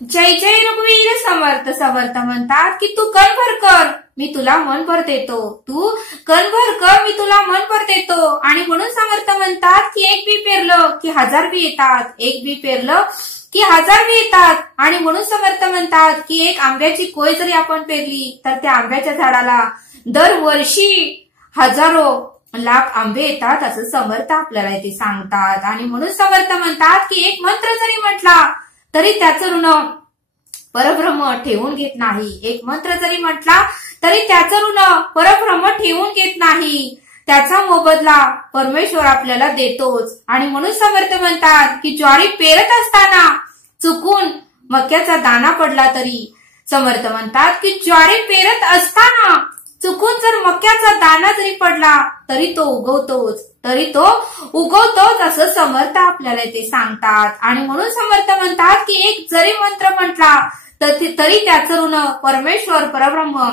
जय जय रघुवीर समर्थ समर्थ म्हणतात की तू कणभर कर मी तुला मनभर देतो, तू कणभर कर मी तुला मनभर देतो. आणि म्हणून समर्थ म्हणतात की एक बी पेरलं की 1000 बी येतात, एक बी पेरलं की 1000 बी येतात. आणि म्हणून समर्थ म्हणतात की एक आंब्याची कोय जरी आपण पेरली तर त्या आंब्याच्या झाडाला दरवर्षी हजारो लाख आंबे येतात असं समर्थ आपल्याला इथे सांगतात. आणि म्हणून समर्थ म्हणतात की एक मंत्र जरी म्हटला तरी त्याचं ऋण परब्रह्म ठेवून घेत नाही, एक मंत्र जरी म्हटला तरी त्याचं ऋण परब्रह्म ठेवून घेत नाही, त्याचा मोबदला परमेश्वर आपल्याला देतोच. आणि म्हणून समर्थ म्हणतात की ज्वारी पेरत असताना चुकून मक्याचा दाना पडला तरी समर्थ म्हणतात की ज्वारी पेरत असताना चुकून जर मक्याचा दाना जरी पडला तरी तो उगवतोच, तरी तो उगवतोच असं समर्थ आपल्याला ते सांगतात. आणि म्हणून समर्थ म्हणतात की एक जरी मंत्र म्हटला तरी त्याचं ऋण परमेश्वर परब्रह्म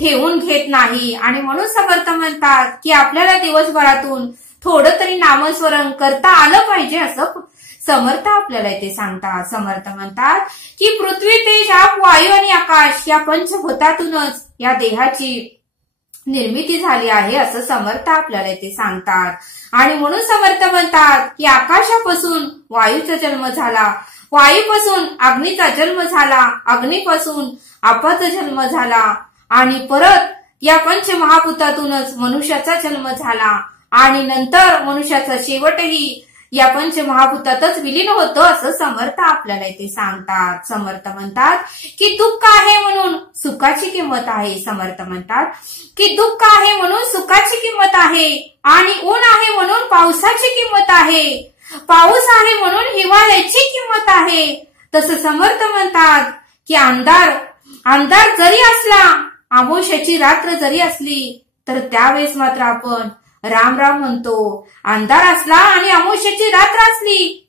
ठेवून घेत नाही. आणि म्हणून समर्थ म्हणतात की आपल्याला दिवसभरातून थोडं तरी नामस्मरण करता आलं पाहिजे असं समर्थ आपल्याला इथे सांगतात. समर्थ म्हणतात की पृथ्वी तेज आप वायू आणि आकाश या पंचभूतातूनच या देहाची निर्मिती झाली आहे असं समर्थ आपल्याला इथे सांगतात. आणि म्हणून समर्थ म्हणतात की आकाशापासून वायूचा जन्म झाला, वायूपासून अग्नीचा जन्म झाला, अग्नीपासून आपाचा जन्म झाला आणि परत या पंचमहाभूतातूनच मनुष्याचा जन्म झाला आणि नंतर मनुष्याचा शेवटही या पंचमहाभूतातच विलीन होतो असं समर्थ आपल्याला इथे सांगतात. समर्थ म्हणतात की दुःख आहे म्हणून सुखाची किंमत आहे. समर्थ म्हणतात की दुःख आहे म्हणून सुखाची किंमत आहे आणि ऊन आहे म्हणून पावसाची किंमत आहे, पाऊस आहे म्हणून हिवाळ्याची किंमत आहे. तसं समर्थ म्हणतात की अंधार जरी असला, अमावस्येची रात्र जरी असली तर त्यावेळेस मात्र आपण राम राम म्हणतो. अंधार असला आणि अमावस्येची रात्र असली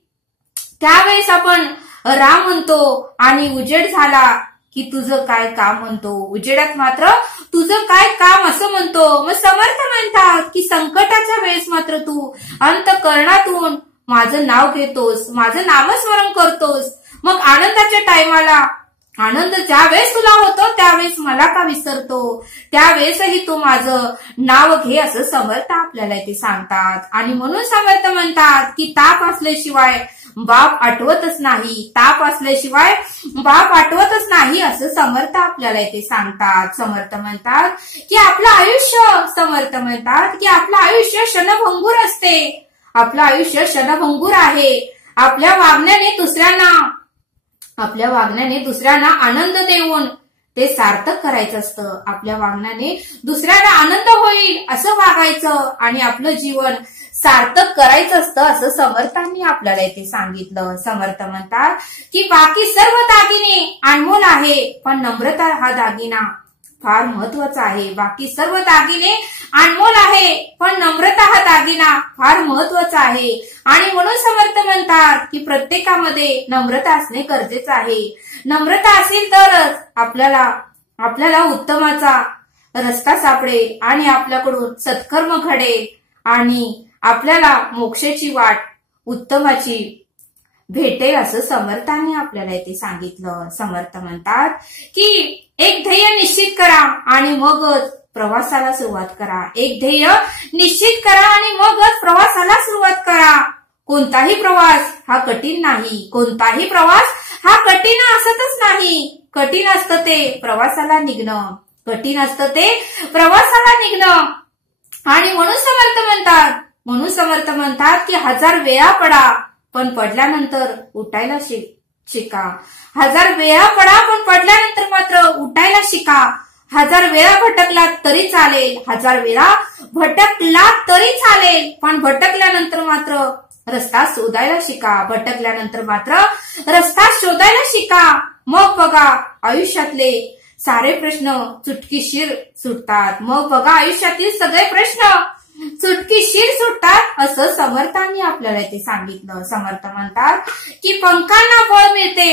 त्यावेळेस आपण राम म्हणतो आणि उजेड झाला की तुझं काय काम म्हणतो, उजेडात मात्र तुझं काय काम असं म्हणतो. मग समर्थ म्हणतात की संकटाच्या वेळेस मात्र तू अंतःकरणातून माझं नाव घेतोस, माझं नामस्मरण करतोस. मग आनंदाच्या टायमाला आनंद ज्या वेळेस तुला होतो त्यावेळेस मला का विसरतो, त्यावेळेसही तू माझं नाव घे असं समर्थ आपल्याला इथे सांगतात. आणि म्हणून समर्थ म्हणतात की ताप असल्याशिवाय बाप आठवतच नाही, ताप असल्याशिवाय बाप आठवतच नाही असं समर्थ आपल्याला इथे सांगतात. समर्थ म्हणतात की आपलं आयुष्य, समर्थ म्हणतात की आपलं आयुष्य क्षणभंगूर असते, आपलं आयुष्य क्षणभंगूर आहे. आपल्या वागण्याने दुसऱ्यांना आनंद देऊन ते सार्थक करायचं असतं. आपल्या वागण्याने दुसऱ्यांना आनंद होईल असं वागायचं आणि आपलं जीवन सार्थक करायचं असतं असं समर्थांनी आपल्याला इथे सांगितलं. समर्थ म्हणतात की बाकी सर्व दागिने अनमोल आहे पण नम्रता हा दागिना फार महत्वाचा आहे. बाकी सर्व दागिने अनमोल आहे पण नम्रता हा दागिना फार महत्वाचा आहे. आणि म्हणून समर्थ म्हणतात की प्रत्येकामध्ये नम्रता असणे गरजेचं आहे. नम्रता असेल तरच आपल्याला उत्तमाचा रस्ता सापडेल आणि आपल्याकडून सत्कर्म घडेल आणि आपल्याला मोक्षाची वाट उत्तमाची भेटेल असं समर्थांनी आपल्याला इथे सांगितलं. समर्थ म्हणतात की एक ध्येय निश्चित करा आणि मगच प्रवासाला सुरुवात करा. एक ध्येय निश्चित करा आणि मगच प्रवासाला सुरुवात करा. कोणताही प्रवास हा कठीण नाही, कोणताही प्रवास हा कठीण असतच नाही. कठीण असतं ते प्रवासाला निघणं, कठीण असतं ते प्रवासाला निघणं. आणि म्हणून समर्थ म्हणतात की 1000 वेळा पडा पण पडल्यानंतर उठायला शिका. 1000 वेळा पडा पण पडल्यानंतर मात्र उठायला शिका. 1000 वेळा भटकला तरी चालेल, 1000 वेळा भटकला तरी चालेल पण भटकल्यानंतर मात्र रस्ता शोधायला शिका, भटकल्यानंतर मात्र रस्ता शोधायला शिका. मग बघा आयुष्यातले सारे प्रश्न चुटकीशीर सुटतात. मग बघा आयुष्यातील सगळे प्रश्न चुटकीशीर सुटतात असं समर्थांनी आपल्याला इथे सांगितलं. समर्थ म्हणतात की पंखांना बळ मिळते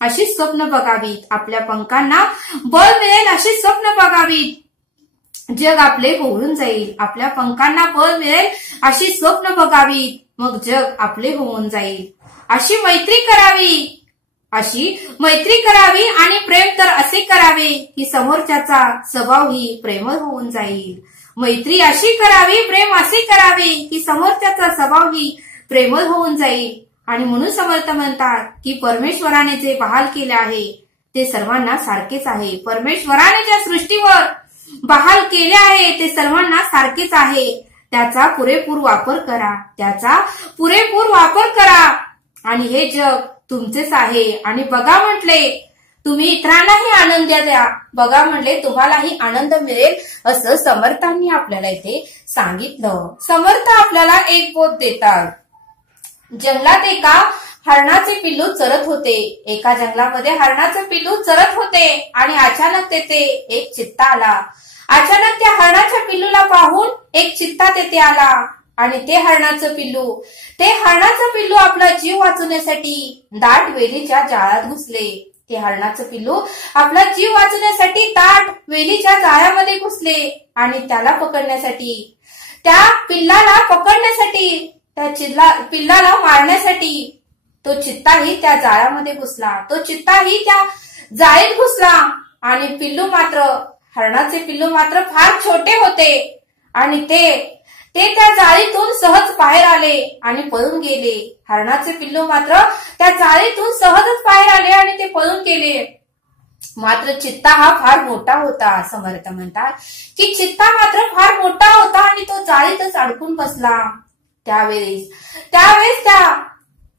अशी स्वप्न बघावीत, आपल्या पंखांना बळ मिळेल अशी स्वप्न बघावीत. जग आपले होऊन जाईल, आपल्या पंखांना बळ मिळेल अशी स्वप्न बघावीत, मग जग आपले होऊन जाईल. अशी मैत्री करावी, अशी मैत्री करावी आणि प्रेम तर असे करावे की समोरच्याचा स्वभावही प्रेमळ होऊन जाईल. मैत्री अशी करावी, प्रेम असे करावे की समोरच्याचा स्वभावही प्रेमळ होऊन जाईल. आणि म्हणून समर्थ म्हणतात की परमेश्वराने जे बहाल केले आहे ते सर्वांना सारखेच आहे. परमेश्वराने ज्या सृष्टीवर बहाल केले आहे ते सर्वांना सारखेच आहे. त्याचा पुरेपूर वापर करा, त्याचा पुरेपूर वापर करा. आणि हे जग तुमचेच आहे. आणि बघा म्हटले तुम्ही इतरांनाही आनंद द्या, बघा म्हटले तुम्हालाही आनंद मिळेल, असं समर्थांनी आपल्याला इथे सांगितलं. समर्थ आपल्याला एक बोध देतात. जंगलात एका हरणाचे पिल्लू चरत होते. एका जंगलामध्ये हरणाचे पिल्लू चरत होते आणि अचानक तेथे एक चित्ता आला. अचानक त्या हरणाच्या पिल्लूला पाहून एक चित्ता तेथे आला आणि ते हरणाचं पिल्लू आपला जीव वाचवण्यासाठी दाट वेलीच्या जाळ्यात घुसले. ते हरणाचं पिल्लू आपला जीव वाचवण्यासाठी दाट वेलीच्या जाळ्यामध्ये घुसले आणि त्याला पकडण्यासाठी, त्या पिल्लाला पकडण्यासाठी, त्या पिल्लाला मारण्यासाठी तो चित्ताही त्या जाळ्यामध्ये घुसला. तो चित्ताही त्या जाळीत घुसला आणि हरणाचे पिल्लू मात्र फार छोटे होते आणि ते त्या जाळीतून सहज बाहेर आले आणि पळून गेले. हरणाचे पिल्लू मात्र त्या जाळीतून सहजच बाहेर आले आणि ते पळून गेले. मात्र चित्ता हा फार मोठा होता. समर्थ म्हणतात की चित्ता मात्र फार मोठा होता आणि तो जाळीतच अडकून बसला. त्यावेळेस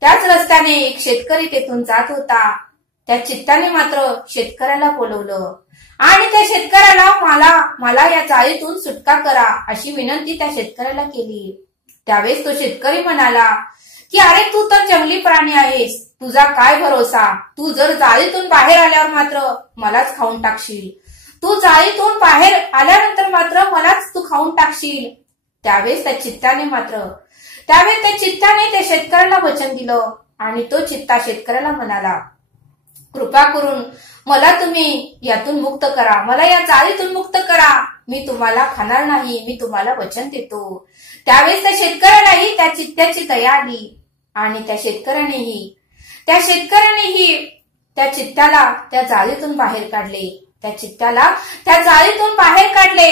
त्याच रस्त्याने एक शेतकरी तेथून जात होता. त्या चित्ताने मात्र शेतकऱ्याला बोलवलं आणि त्या शेतकऱ्याला मला या जाळीतून सुटका करा अशी विनंती त्या शेतकऱ्याला केली. त्यावेळेस तो शेतकरी म्हणाला की अरे तू तर जंगली प्राणी आहेस, तुझा काय भरोसा, तू जर जाळीतून बाहेर आल्यावर मात्र मलाच खाऊन टाकशील, तू जाळीतून बाहेर आल्यानंतर मात्र मलाच तू खाऊन टाकशील. त्यावेळेस त्या चित्ताने त्या शेतकऱ्याला वचन दिलं आणि तो चित्ता शेतकऱ्याला म्हणाला कृपा करून मला तुम्ही यातून मुक्त करा, मला या जाळीतून मुक्त करा, मी तुम्हाला खाणार नाही, मी तुम्हाला वचन देतो. त्यावेळेस त्या शेतकऱ्यालाही त्या चित्त्याची दया आली आणि त्या शेतकऱ्यानेही त्या चित्त्याला त्या जाळीतून बाहेर काढले. त्या चित्त्याला त्या जाळीतून बाहेर काढले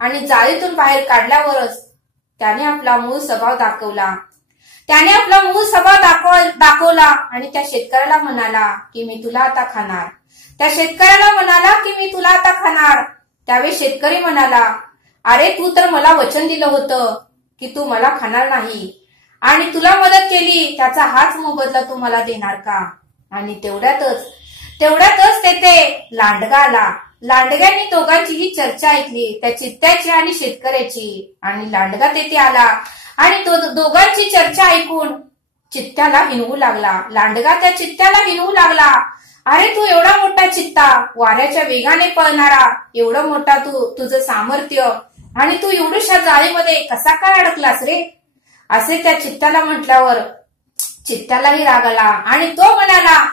आणि जाळीतून बाहेर काढल्यावरच त्याने आपला मूळ स्वभाव दाखवला आणि त्या शेतकऱ्याला म्हणाला की मी तुला आता खाणार. त्यावेळी शेतकरी म्हणाला अरे तू तर मला वचन दिलं होतं की तू मला खाणार नाही आणि तुला मदत केली त्याचा हाच मोबदला तू मला देणार का. आणि तेवढ्यातच तेथे लांडगा आला. लांडग्याने दोघांचीही चर्चा ऐकली, त्या चित्त्याची आणि शेतकऱ्याची. आणि लांडगा तेथे आला आणि तो दोघांची चर्चा ऐकून चित्त्याला हिणवू लागला. लांडगा त्या चित्त्याला हिणवू लागला अरे तू एवढा मोठा चित्ता, वाऱ्याच्या वेगाने पळणारा, एवढं मोठा तुझं सामर्थ्य आणि तू एवढ्याशा जाळीमध्ये कसा काय अडकलास रे, असे त्या चित्त्याला म्हटल्यावर चित्त्यालाही राग आला आणि तो म्हणाला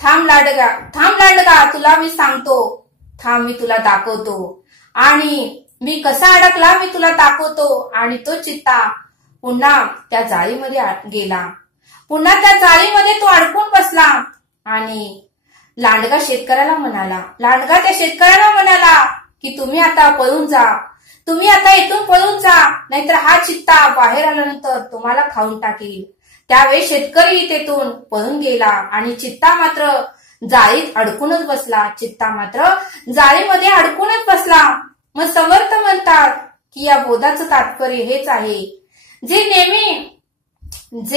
थांब लांडगा तुला मी सांगतो, थांब मी तुला दाखवतो आणि मी कसा अडकला मी तुला दाखवतो. आणि तो चित्ता पुन्हा त्या जाळीमध्ये गेला. पुन्हा त्या जाळीमध्ये तो अडकून बसला आणि लांडगा त्या शेतकऱ्याला म्हणाला की तुम्ही आता पळून जा, तुम्ही आता इथून पळून जा, नाहीतर हा चित्ता बाहेर आल्यानंतर तुम्हाला खाऊन टाकेल. त्यावेळी शेतकरी तेथून पळून गेला आणि चित्ता मात्र जाळीत अडकूनच बसला. मग समर्थ म्हणतात की या बोधाचं तात्पर्य हेच आहे, जे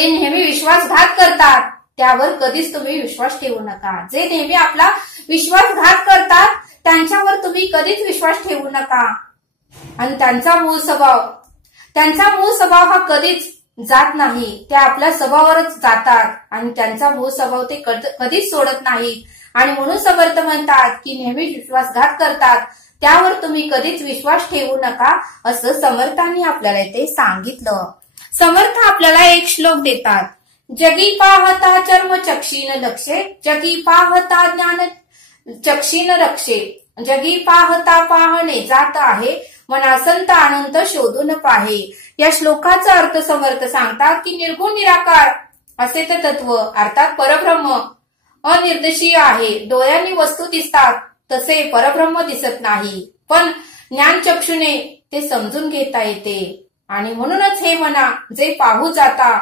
नेहमी विश्वासघात करतात त्यावर कधीच तुम्ही विश्वास ठेवू नका. जे नेहमी आपला विश्वासघात करतात त्यांच्यावर तुम्ही कधीच विश्वास ठेवू नका. आणि त्यांचा मूळ स्वभाव हा कधीच जात नाही, ते आपल्या स्वभावावरच जातात आणि त्यांचा मूळ स्वभाव ते कधीच सोडत नाहीत. आणि म्हणून समर्थ म्हणतात की नेहमी विश्वासघात करतात त्यावर तुम्ही कधीच विश्वास ठेवू नका, असं समर्थांनी आपल्याला इथे सांगितलं. समर्थ आपल्याला एक श्लोक देतात. जगी पाहता चर्म चक्षीन लक्षे, जगी पाहता ज्ञान चक्षीन रक्षे, जगी पाहता पाहणे जात आहे, मनासंत आनंद शोधून पाहे. या श्लोकाचा अर्थ समर्थ सांगतात की निर्गुण निराकार असे ते तत्व अर्थात परब्रह्म अनिर्देशीय आहे. डोळ्यांनी वस्तू दिसतात तसे परब्रह्म दिसत नाही, पण ज्ञानचक्षुने ते समजून घेता येते. आणि म्हणूनच हे मना, जे पाहू जाता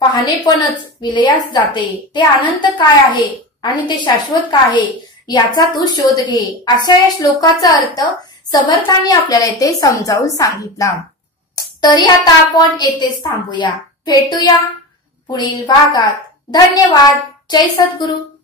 पाहणेपणच विलयास जाते. ते अनंत काय आहे आणि ते शाश्वत काय आहे याचा तू शोध घे. अशा या श्लोकाचा अर्थ समर्थांनी आपल्याला इथे समजावून सांगितला. तरी आता आपण येथेच थांबूया. भेटूया पुढील भागात. धन्यवाद. जय सद्गुरु.